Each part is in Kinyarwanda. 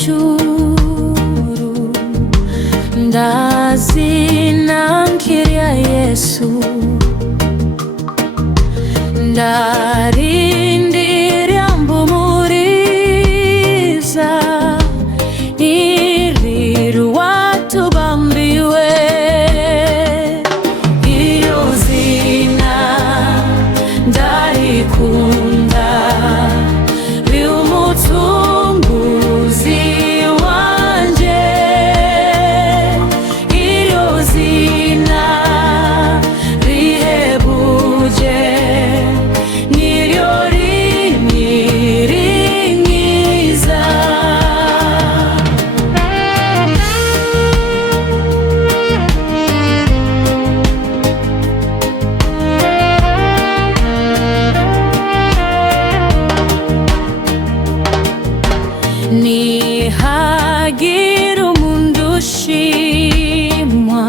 ijuru, ndazinangiria Yesu, ndarindira mpumuriza iri watubambiwe. Iyo zina ndarikunda, riumucunguzi wanje. Iyo zina rihebuje, niryo rinyiringiza. Nihagira umuntu ushimwa,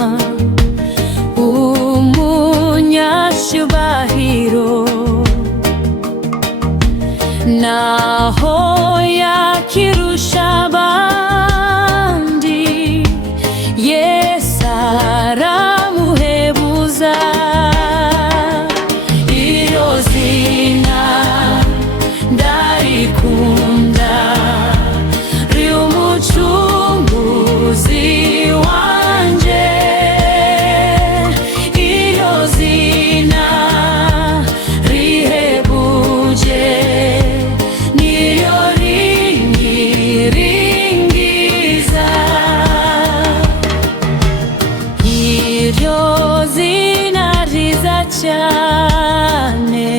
umunyashubahiro, naho yakirusha abandi, Yesu aramuhebuza. Iyo zina ndarikunda, riumucunguzi wanje. Iyo zina rihebuje, niryo rinyiringiza. Iryo zina ryiza cyane,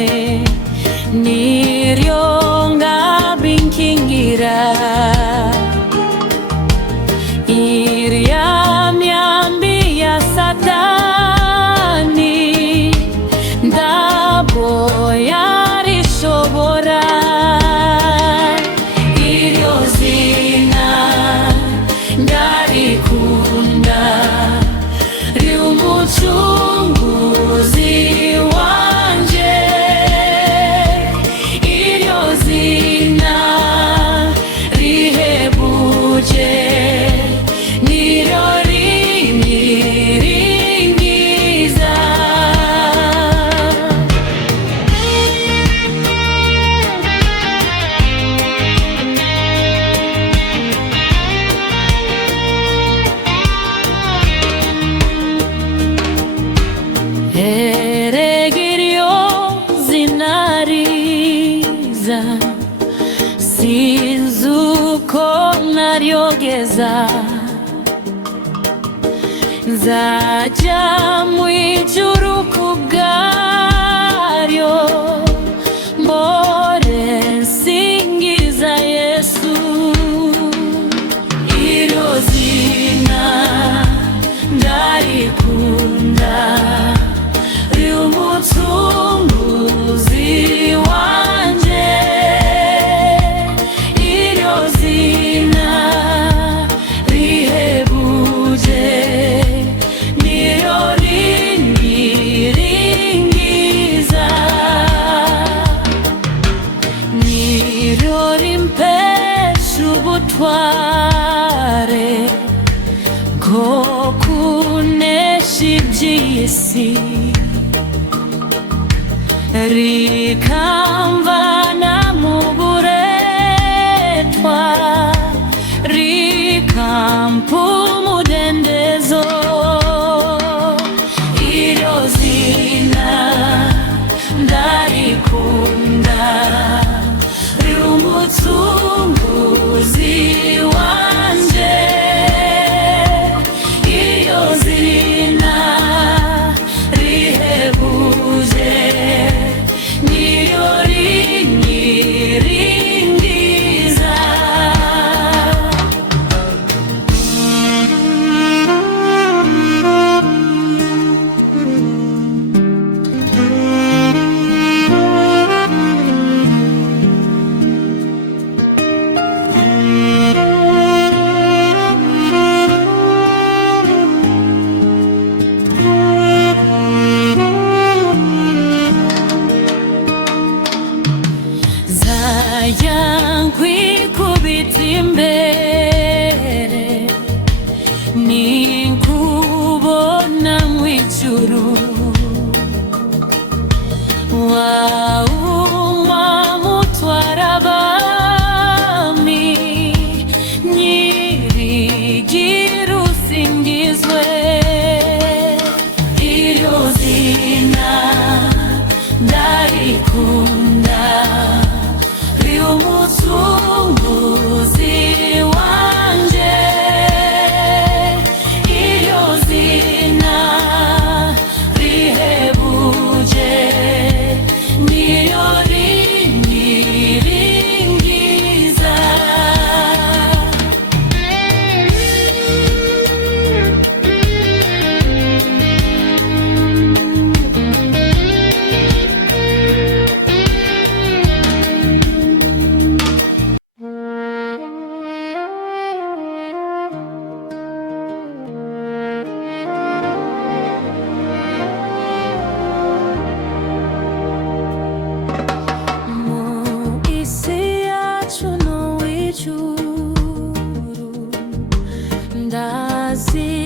niryo ngabinkingira. Iriya myambi ya Satani ntabwo yarishobora. Iryo zina ndarikunda, riumucunguzi wanje. Iryo zina rihebuje, niryo rinyiringiza. Erega iryo zina riza, sinzi uko naryogeza. Nzajya mu ijuru kubwaryo, mpore nsingiza Yesu. Iryo zina ndarikunda, riumucunguzi wanje. Iryo zina rihebuje, niryo rinyiringiza. Niryo rimpesha ubutware bwo kunesha iby'isi, rikamvana mu buretwa, rikampa umudendezo. Iryo zina ndarikunda, riumucunguzi wanje. Iryo zina rihebuje, niryo rinyiringiza. yangu ikubita imbere ndazi